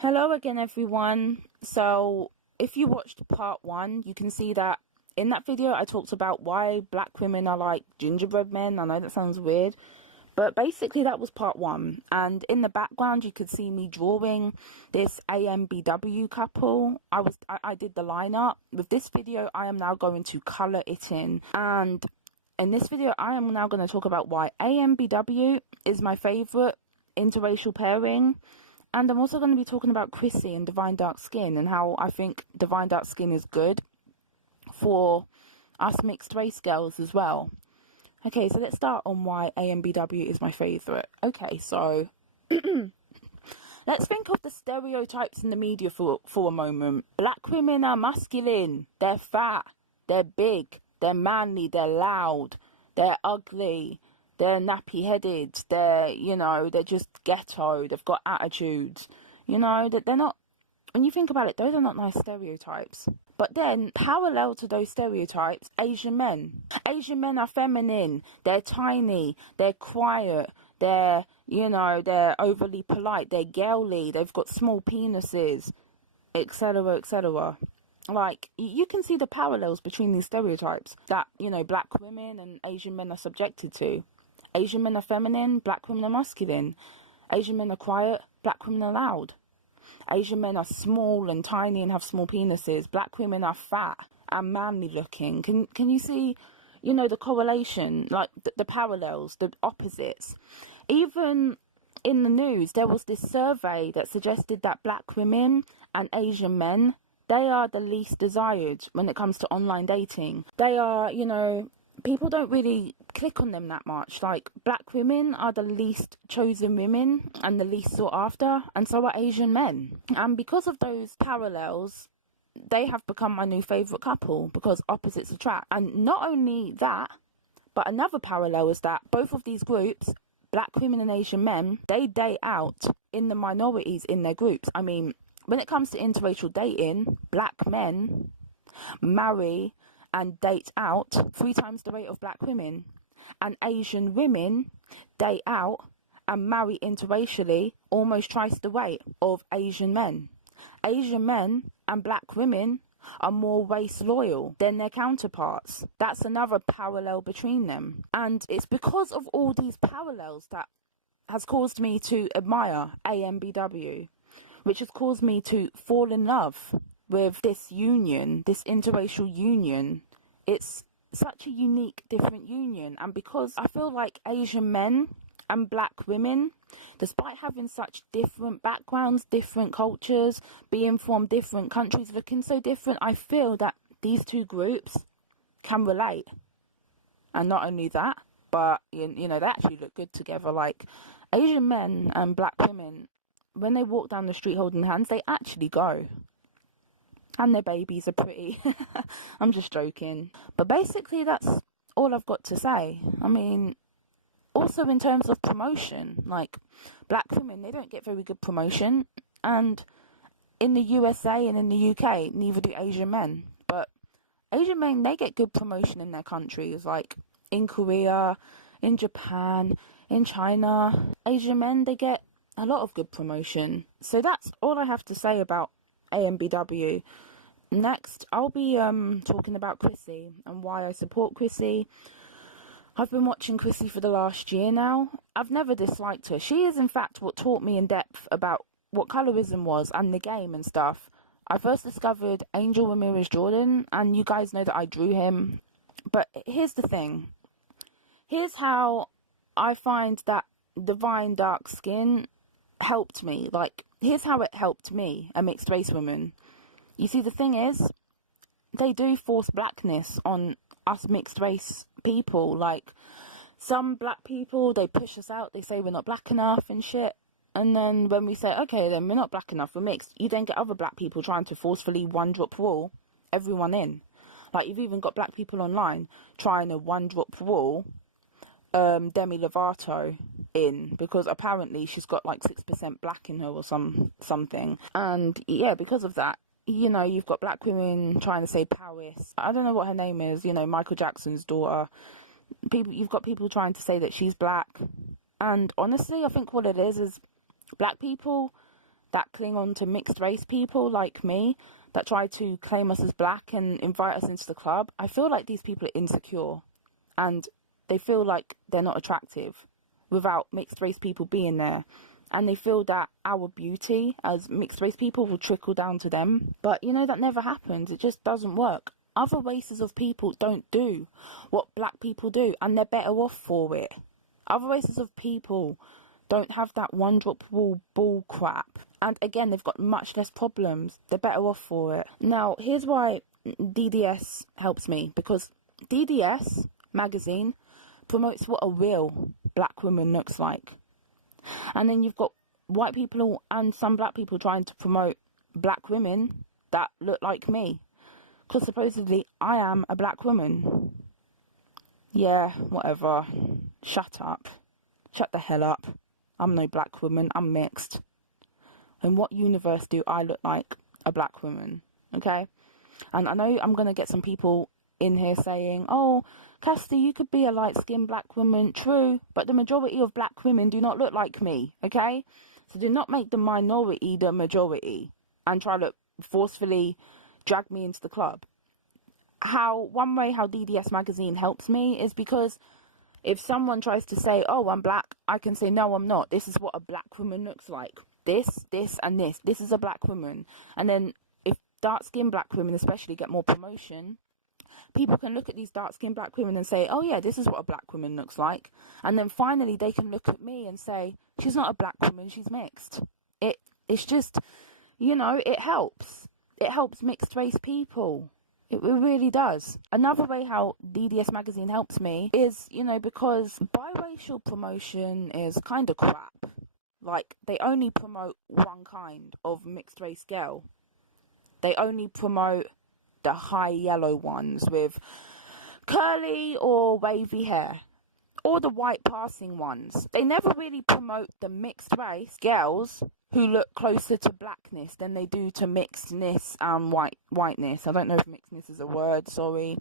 Hello again, everyone. So, if you watched part one, you can see that in that video I talked about why black women are like gingerbread men. I know that sounds weird, but basically that was part one. And in the background, you could see me drawing this AMBW couple. I did the lineup. With this video, I am now going to color it in. And in this video, I am now going to talk about why AMBW is my favorite interracial pairing. And I'm also going to be talking about Chrissie and Divine Dark Skin and how I think Divine Dark Skin is good for us mixed race girls as well. Okay, so let's start on why AMBW is my favourite. Okay, so let's think of the stereotypes in the media for a moment. Black women are masculine, they're fat, they're big, they're manly, they're loud, they're ugly. They're nappy-headed, they're just ghetto, they've got attitudes, that they're not, when you think about it, those are not nice stereotypes. But then, parallel to those stereotypes, Asian men. Asian men are feminine, they're tiny, they're quiet, they're overly polite, they're girly, they've got small penises, etc., etc. Like, you can see the parallels between these stereotypes that, black women and Asian men are subjected to. Asian men are feminine, black women are masculine. Asian men are quiet, black women are loud. Asian men are small and tiny and have small penises. Black women are fat and manly looking. Can you see, the correlation, like the parallels, the opposites? Even in the news, there was this survey that suggested that black women and Asian men, they are the least desired when it comes to online dating. They are, people don't really click on them that much. Like, black women are the least chosen women and the least sought after, and so are Asian men. And because of those parallels, they have become my new favourite couple, because opposites attract. And not only that, but another parallel is that both of these groups, black women and Asian men, they date out in the minorities in their groups. I mean, when it comes to interracial dating, black men marry and date out 3 times the rate of black women, and Asian women date out and marry interracially almost twice the rate of Asian men. Asian men and black women are more race loyal than their counterparts. That's another parallel between them. And it's because of all these parallels that has caused me to admire AMBW, which has caused me to fall in love with this union, this interracial union. It's such a unique, different union. And because I feel like Asian men and black women, despite having such different backgrounds, different cultures, being from different countries, looking so different, I feel that these two groups can relate. And not only that, but, they actually look good together. Like, Asian men and black women, when they walk down the street holding hands, they actually go. And their babies are pretty. I'm just joking. But basically, that's all I've got to say. I mean, also in terms of promotion, like, black women, they don't get very good promotion. And in the USA and in the UK, neither do Asian men. But Asian men, they get good promotion in their countries. Like, in Korea, in Japan, in China. Asian men, they get a lot of good promotion. So that's all I have to say about AMBW. Next, I'll be talking about Chrissie and why I support Chrissie. I've been watching Chrissie for the last year now. I've never disliked her. She is, in fact, what taught me in depth about what colorism was and the game and stuff. I first discovered Angel Ramirez Jordan, and you guys know that I drew him. But here's the thing. Here's how I find that Divine Dark Skin helped me. Like, here's how it helped me, a mixed race woman. You see, the thing is, they do force blackness on us mixed race people. Like, some black people, they push us out, they say we're not black enough and shit. And then when we say, okay, then we're not black enough, we're mixed, you then get other black people trying to forcefully one-drop rule everyone in. Like, you've even got black people online trying to one-drop rule Demi Lovato in, because apparently she's got like 6% black in her or something. And yeah, because of that, you've got black women trying to say Paris. I don't know what her name is, Michael Jackson's daughter. You've got people trying to say that she's black. And honestly, I think what it is black people, that cling on to mixed race people like me, that try to claim us as black and invite us into the club, I feel like these people are insecure and they feel like they're not attractive without mixed race people being there. And they feel that our beauty as mixed race people will trickle down to them. But, you know, that never happens. It just doesn't work. Other races of people don't do what black people do, and they're better off for it. Other races of people don't have that one-drop rule bull crap. And again, they've got much less problems. They're better off for it. Now, here's why DDS helps me. Because DDS magazine promotes what a real black woman looks like. And then you've got white people and some black people trying to promote black women that look like me. Because supposedly I am a black woman. Yeah, whatever. Shut up. Shut the hell up. I'm no black woman. I'm mixed. In what universe do I look like a black woman? Okay? And I know I'm going to get some people in here saying, oh, Cassidy, you could be a light-skinned black woman. True, but the majority of black women do not look like me, okay? So do not make the minority the majority and try to forcefully drag me into the club. One way how DDS magazine helps me is because if someone tries to say, oh, I'm black, I can say, no, I'm not. This is what a black woman looks like. This, and this. This is a black woman. And then if dark-skinned black women especially get more promotion, people can look at these dark-skinned black women and say, oh, yeah, this is what a black woman looks like. And then finally they can look at me and say, she's not a black woman, she's mixed. It's just, you know, it helps. It helps mixed race people. It really does. Another way how DDS magazine helps me is, you know, because biracial promotion is kind of crap. Like, they only promote one kind of mixed race girl. They only promote the high yellow ones with curly or wavy hair, or the white passing ones. They never really promote the mixed race girls who look closer to blackness than they do to mixedness and whiteness. I don't know if mixedness is a word, sorry.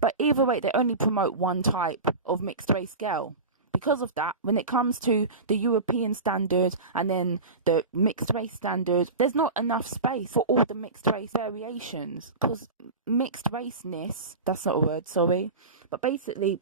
But either way, they only promote one type of mixed race girl. Because of that, when it comes to the European standard and then the mixed race standard, there's not enough space for all the mixed race variations. Because mixed raceness, that's not a word, sorry. But basically,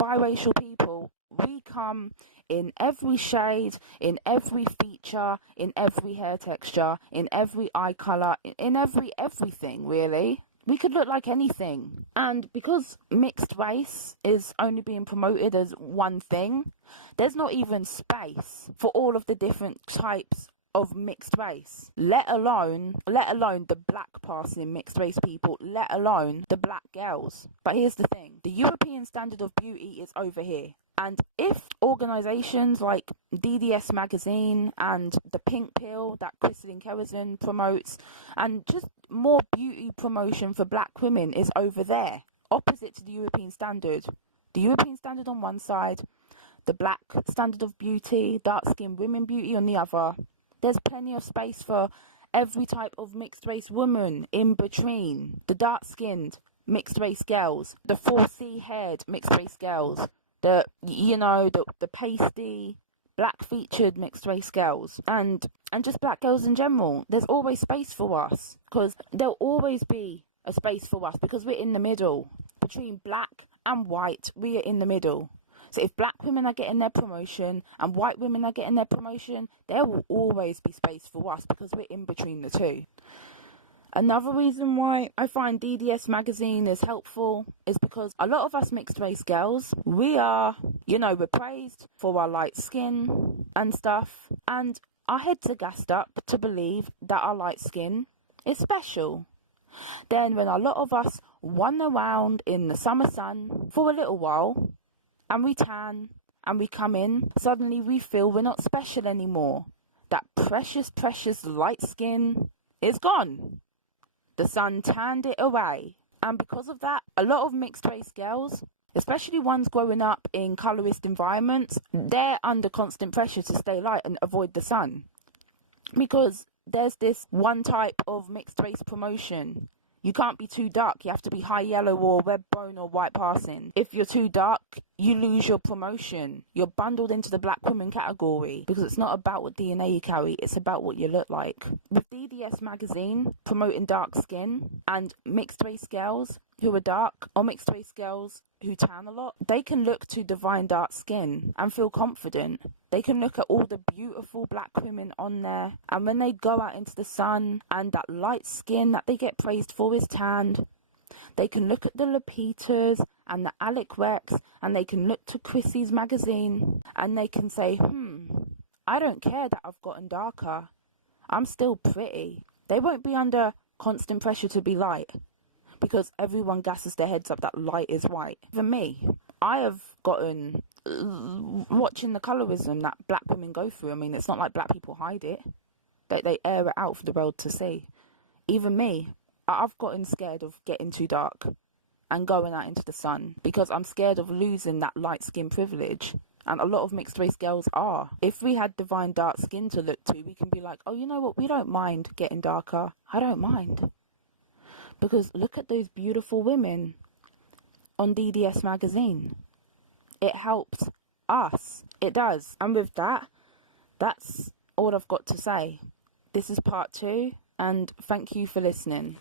biracial people, we come in every shade, in every feature, in every hair texture, in every eye colour, in everything, really. We could look like anything. And because mixed race is only being promoted as one thing, there's not even space for all of the different types of mixed race, let alone the black passing mixed race people, let alone the black girls. But here's the thing, the European standard of beauty is over here. And if organisations like DDS magazine and the Pink Pill that Cassidy-Anime promotes, and just more beauty promotion for black women is over there, opposite to the European standard. The European standard on one side, the black standard of beauty, dark-skinned women beauty on the other. There's plenty of space for every type of mixed race woman in between. The dark-skinned mixed race girls, the 4C haired mixed race girls, the pasty, black-featured mixed race girls, and just black girls in general. There's always space for us, because there'll always be a space for us, because we're in the middle. Between black and white, we are in the middle. So if black women are getting their promotion and white women are getting their promotion, there will always be space for us, because we're in between the two. Another reason why I find DDS magazine is helpful is because a lot of us mixed race girls, we're praised for our light skin and stuff, and our heads are gassed up to believe that our light skin is special. Then when a lot of us wander around in the summer sun for a little while, and we tan, and we come in, suddenly we feel we're not special anymore. That precious, precious light skin is gone. The sun tanned it away. And because of that, a lot of mixed race girls, especially ones growing up in colourist environments, they're under constant pressure to stay light and avoid the sun. Because there's this one type of mixed race promotion. You can't be too dark. You have to be high yellow or red bone or white passing. If you're too dark, you lose your promotion. You're bundled into the black women category because it's not about what DNA you carry. It's about what you look like. With DDS magazine promoting dark skin and mixed race girls who are dark or mixed race girls who tan a lot, they can look to divine dark skin and feel confident. They can look at all the beautiful black women on there, and when they go out into the sun and that light skin that they get praised for is tanned, they can look at the Lupitas and the Alec Rex, and they can look to Chrissie's magazine and they can say, I don't care that I've gotten darker. I'm still pretty. They won't be under constant pressure to be light, because everyone gasses their heads up that light is white. Even me, I have gotten, watching the colorism that black women go through. I mean, it's not like black people hide it. They air it out for the world to see. Even me, I've gotten scared of getting too dark and going out into the sun because I'm scared of losing that light skin privilege. And a lot of mixed race girls are. If we had divine dark skin to look to, we can be like, oh, you know what? We don't mind getting darker. I don't mind. Because look at those beautiful women on DDS magazine. It helps us. It does. And with that, that's all I've got to say. This is part 2, and thank you for listening.